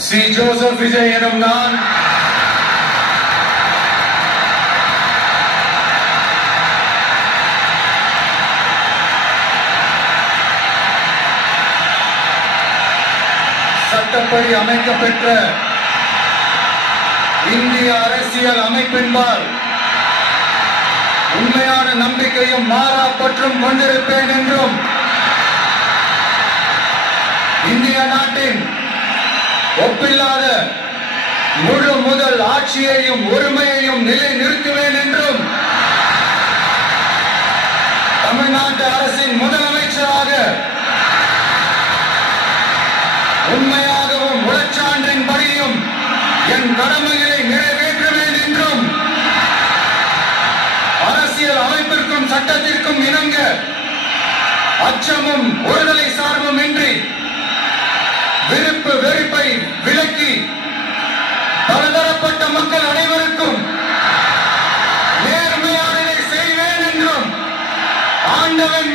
Sri Joseph Vijay எனும் நான் சட்டப்படி அமைக்கப்பெற்ற இந்திய அரசியல் அமைப்பின்பால் உண்மையான நம்பிக்கையும் மாறா பற்றும் கொண்டிருப்பேன் என்றும் இந்திய நாட்டின் ஒப்பில்லாத முழு முதல் ஆட்சியையும் உரிமையையும் நிலை நிறுத்துவேன் என்றும் தமிழ்நாட்டு அரசின் முதலமைச்சராக உண்மையாகவும் உளச்சான்றின்படியும் என் கடமைகளை நிறைவேற்றுவேன் என்றும் அரசியல் அமைப்பிற்கும் சட்டத்திற்கும் இணங்க அச்சமும் ஒருதலை சார்பும் இன்றி விருப்பு வெறுப்பை விலக்கி பலதரப்பட்ட மக்கள் அனைவருக்கும் நேர்மையானதை செய்வேன் என்றும் ஆண்டவன்